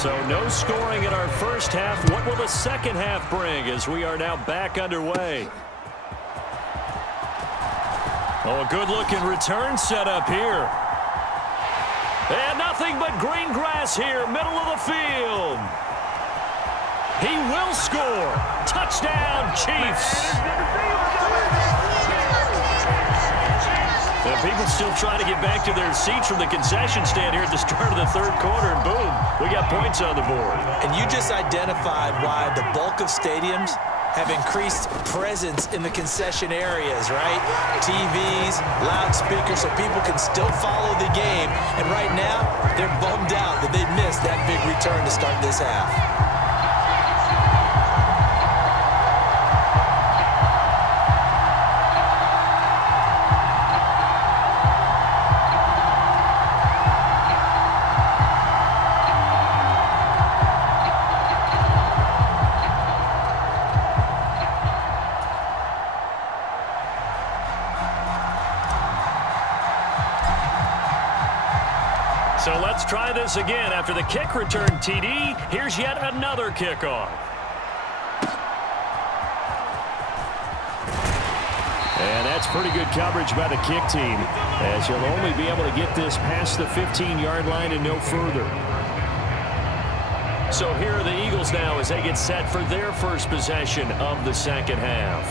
So no scoring in our first half. What will the second half bring as we are now back underway? Oh, a good-looking return set up here. And nothing but green grass here, middle of the field. He will score. Touchdown, Chiefs. People still trying to get back to their seats from the concession stand here at the start of the third quarter, and boom, we got points on the board. And you just identified why the bulk of stadiums have increased presence in the concession areas, right? TVs, loudspeakers, so people can still follow the game. And right now, they're bummed out that they missed that big return to start this half. So let's try this again. After the kick return TD, here's yet another kickoff. And that's pretty good coverage by the kick team, as you'll only be able to get this past the 15-yard line and no further. So here are the Eagles now as they get set for their first possession of the second half.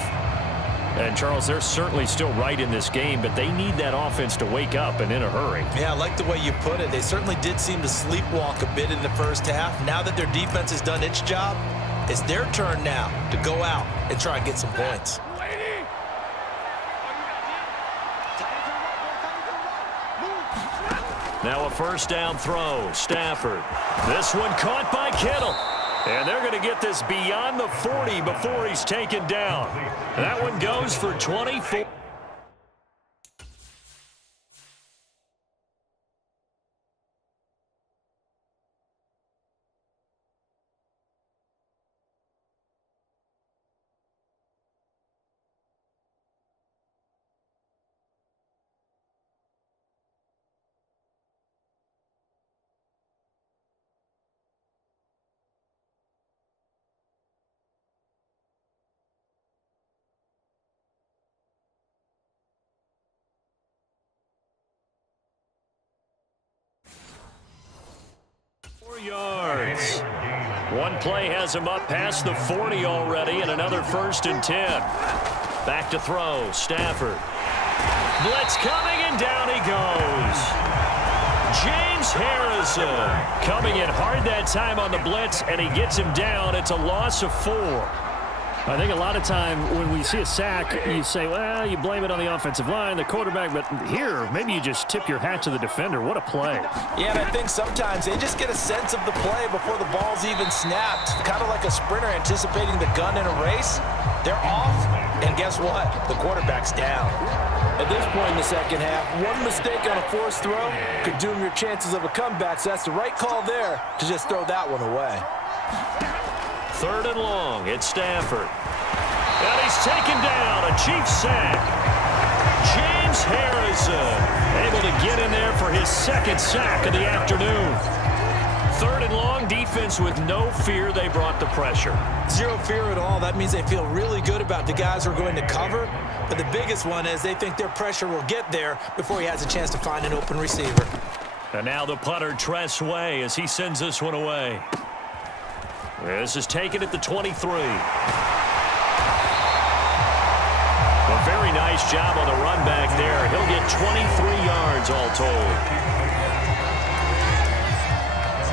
And, Charles, they're certainly still right in this game, but they need that offense to wake up and in a hurry. Yeah, I like the way you put it. They certainly did seem to sleepwalk a bit in the first half. Now that their defense has done its job, it's their turn now to go out and try and get some points. Now a first down throw, Stafford. This one caught by Kittle. And they're going to get this beyond the 40 before he's taken down. That one goes for 24. Yards. One play has him up past the 40 already, and another 1st and 10. Back to throw, Stafford. Blitz coming, and down he goes. James Harrison coming in hard that time on the blitz, and he gets him down. It's a loss of 4. I think a lot of time when we see a sack, you say, well, you blame it on the offensive line, the quarterback, but here, maybe you just tip your hat to the defender. What a play. Yeah, and I think sometimes they just get a sense of the play before the ball's even snapped. Kind of like a sprinter anticipating the gun in a race. They're off, and guess what? The quarterback's down. At this point in the second half, one mistake on a forced throw could doom your chances of a comeback, so that's the right call there to just throw that one away. 3rd and long, it's Stafford. And he's taken down, a Chiefs sack. James Harrison able to get in there for his 2nd sack of the afternoon. 3rd and long, defense with no fear. They brought the pressure. Zero fear at all. That means they feel really good about the guys who are going to cover. But the biggest one is they think their pressure will get there before he has a chance to find an open receiver. And now the punter, Tress Way, as he sends this one away. This is taken at the 23. A very nice job on the run back there. He'll get 23 yards all told.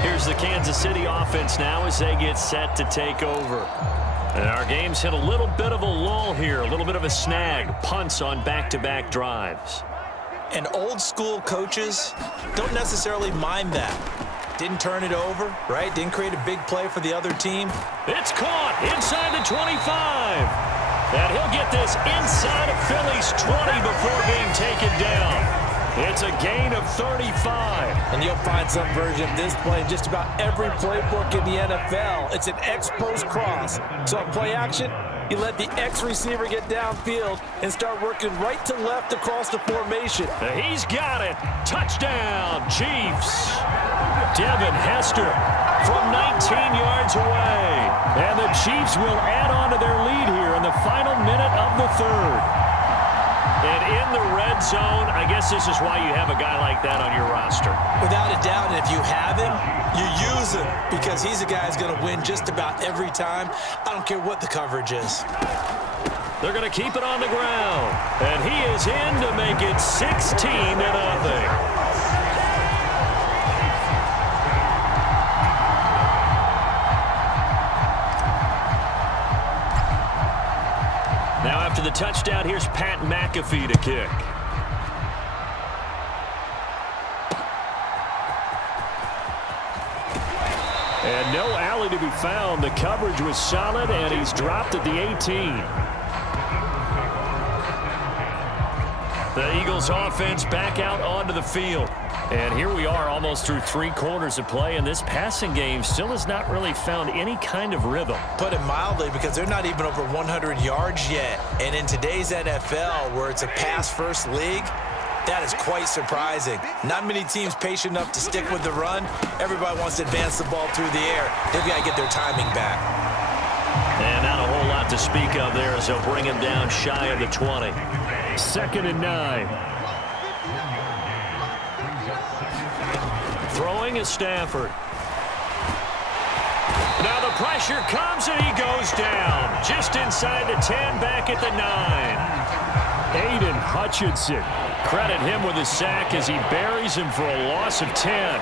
Here's the Kansas City offense now as they get set to take over. And our game's hit a little bit of a lull here, a little bit of a snag. Punts on back-to-back drives. And old school coaches don't necessarily mind that. Didn't turn it over, right? Didn't create a big play for the other team. It's caught inside the 25. And he'll get this inside of Philly's 20 before being taken down. It's a gain of 35. And you'll find some version of this play in just about every playbook in the NFL. It's an X-post cross. So on play action, you let the X receiver get downfield and start working right to left across the formation. He's got it. Touchdown, Chiefs. Devin Hester from 19 yards away. And the Chiefs will add on to their lead here in the final minute of the third. And in the red zone, I guess this is why you have a guy like that on your roster. Without a doubt, and if you have him, you use him because he's a guy who's going to win just about every time. I don't care what the coverage is. They're going to keep it on the ground. And he is in to make it 16-0. Now after the touchdown, here's Pat McAfee to kick. And no alley to be found. The coverage was solid, and he's dropped at the 18. The Eagles offense back out onto the field. And here we are almost through 3 quarters of play, and this passing game still has not really found any kind of rhythm. Put it mildly, because they're not even over 100 yards yet. And in today's NFL, where it's a pass-first league, that is quite surprising. Not many teams patient enough to stick with the run. Everybody wants to advance the ball through the air. They've got to get their timing back. And not a whole lot to speak of there as they'll bring him down shy of the 20. 2nd and 9. Throwing is Stafford. Now the pressure comes and he goes down. Just inside the 10, back at the 9. Aiden Hutchinson. Credit him with his sack as he buries him for a loss of 10.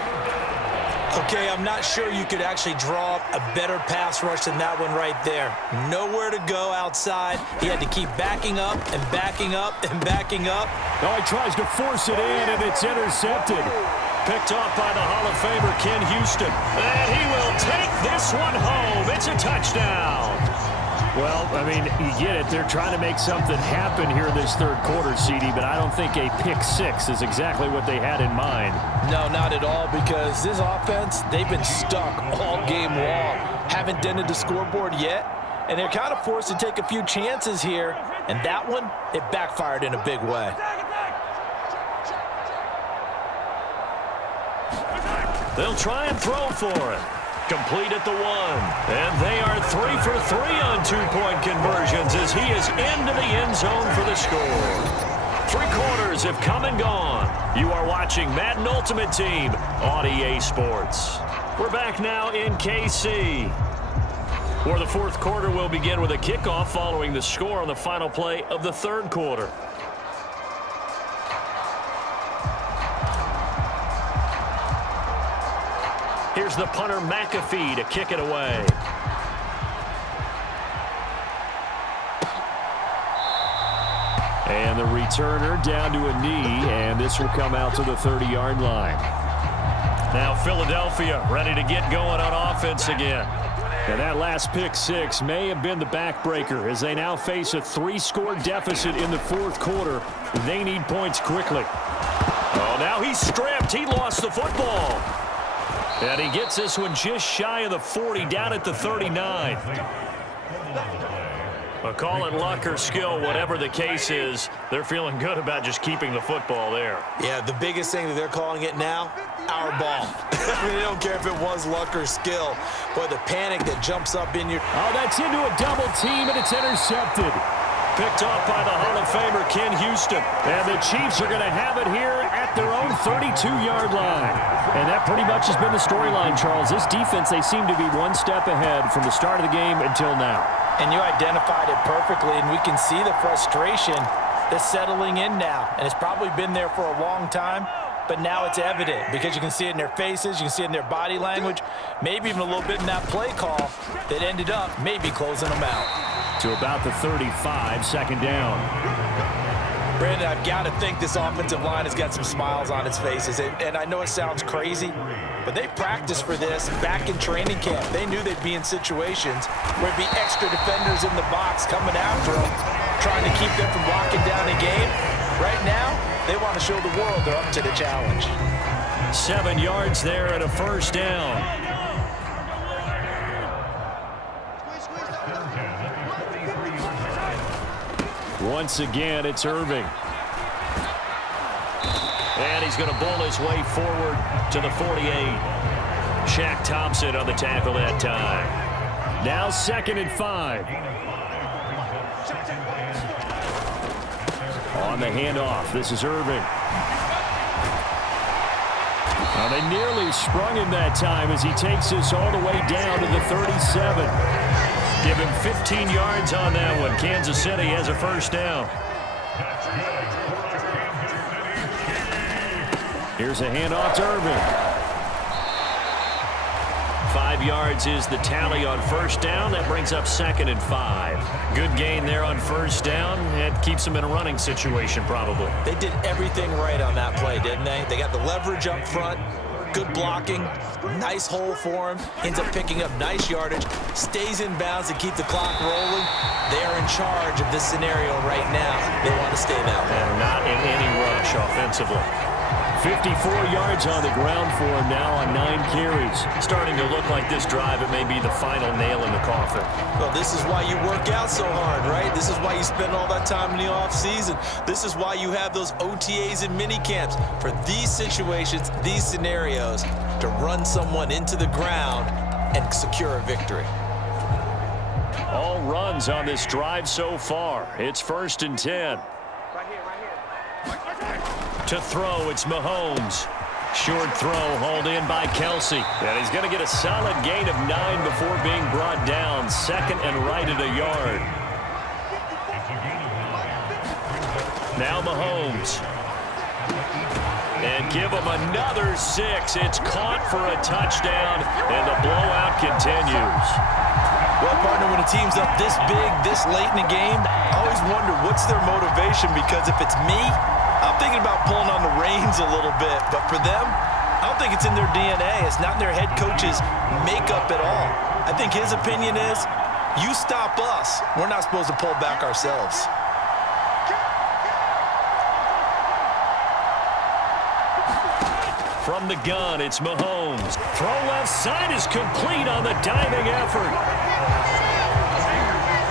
Okay, I'm not sure you could actually draw up a better pass rush than that one right there. Nowhere to go outside. He had to keep backing up and backing up and backing up. Oh, he tries to force it in, and it's intercepted. Picked off by the Hall of Famer, Ken Houston. And he will take this one home. It's a touchdown. Well, I mean, you get it. They're trying to make something happen here this third quarter, CD, but I don't think a pick-6 is exactly what they had in mind. No, not at all, because this offense, they've been stuck all game long. Haven't dented the scoreboard yet, and they're kind of forced to take a few chances here, and that one, it backfired in a big way. They'll try and throw for it. Complete at the 1. And they are 3 for 3 on 2-point conversions as he is into the end zone for the score. 3 quarters have come and gone. You are watching Madden Ultimate Team on EA Sports. We're back now in KC, where the 4th quarter will begin with a kickoff following the score on the final play of the 3rd quarter. Here's the punter, McAfee, to kick it away. And the returner down to a knee, and this will come out to the 30-yard line. Now Philadelphia ready to get going on offense again. And that last pick-6 may have been the backbreaker as they now face a 3-score deficit in the 4th quarter. They need points quickly. Oh, now he's stripped. He lost the football. And he gets this one just shy of the 40, down at the 39. But call it luck or skill, whatever the case is, they're feeling good about just keeping the football there. Yeah, the biggest thing that they're calling it now, our ball. I mean, they don't care if it was luck or skill. Boy, the panic that jumps up in your... Oh, that's into a double team, and it's intercepted. Picked off by the Hall of Famer, Ken Houston. And the Chiefs are going to have it here at their own 32-yard line. And that pretty much has been the storyline, Charles. This defense, they seem to be one step ahead from the start of the game until now. And you identified it perfectly, and we can see the frustration that's settling in now. And it's probably been there for a long time, but now it's evident because you can see it in their faces, you can see it in their body language, maybe even a little bit in that play call that ended up maybe closing them out. To about the 35, 2nd down. Brandon, I've got to think this offensive line has got some smiles on its faces. And I know it sounds crazy, but they practiced for this back in training camp. They knew they'd be in situations where it'd be extra defenders in the box coming after them, trying to keep them from locking down a game. Right now, they want to show the world they're up to the challenge. 7 yards there and a 1st down. Once again, it's Irving. And he's going to bowl his way forward to the 48. Shaq Thompson on the tackle that time. Now 2nd and 5. On the handoff, this is Irving. Well, they nearly sprung him that time as he takes this all the way down to the 37. Give him 15 yards on that one. Kansas City has a first down. Here's a handoff to Irving. 5 yards is the tally on first down. That brings up 2nd and 5. Good gain there on first down. It keeps them in a running situation probably. They did everything right on that play, didn't they? They got the leverage up front, good blocking, nice hole for him, ends up picking up nice yardage, stays in bounds to keep the clock rolling. They're in charge of this scenario right now. They want to stay that way. And not in any rush offensively. 54 yards on the ground for him now on 9 carries. Starting to look like this drive, it may be the final nail in the coffin. Well, this is why you work out so hard, right? This is why you spend all that time in the offseason. This is why you have those OTAs and mini camps for these situations, these scenarios, to run someone into the ground and secure a victory. All runs on this drive so far. It's 1st and 10. To throw, it's Mahomes. Short throw hauled in by Kelsey. And he's going to get a solid gain of 9 before being brought down. 2nd and right at a yard. Now Mahomes. And give him another 6. It's caught for a touchdown, and the blowout continues. Well, partner, when a team's up this big, this late in the game, I always wonder what's their motivation, because if it's me, I'm thinking about pulling on the reins a little bit. But for them, I don't think it's in their DNA. It's not in their head coach's makeup at all. I think his opinion is, you stop us, we're not supposed to pull back ourselves. From the gun, it's Mahomes. Throw left side is complete on the diving effort.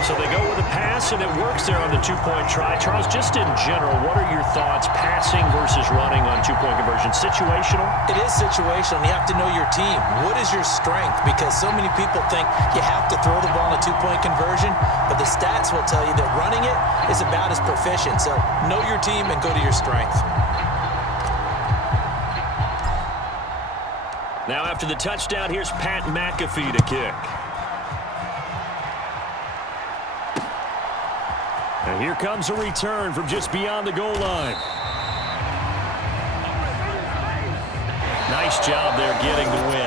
So they go with a pass, and it works there on the two-point try. Charles, just in general, what are your thoughts, passing versus running on two-point conversion? Situational? It is situational. You have to know your team. What is your strength? Because so many people think you have to throw the ball in a two-point conversion, but the stats will tell you that running it is about as proficient. So know your team and go to your strength. Now after the touchdown, here's Pat McAfee to kick. And here comes a return from just beyond the goal line. Nice job there getting the win.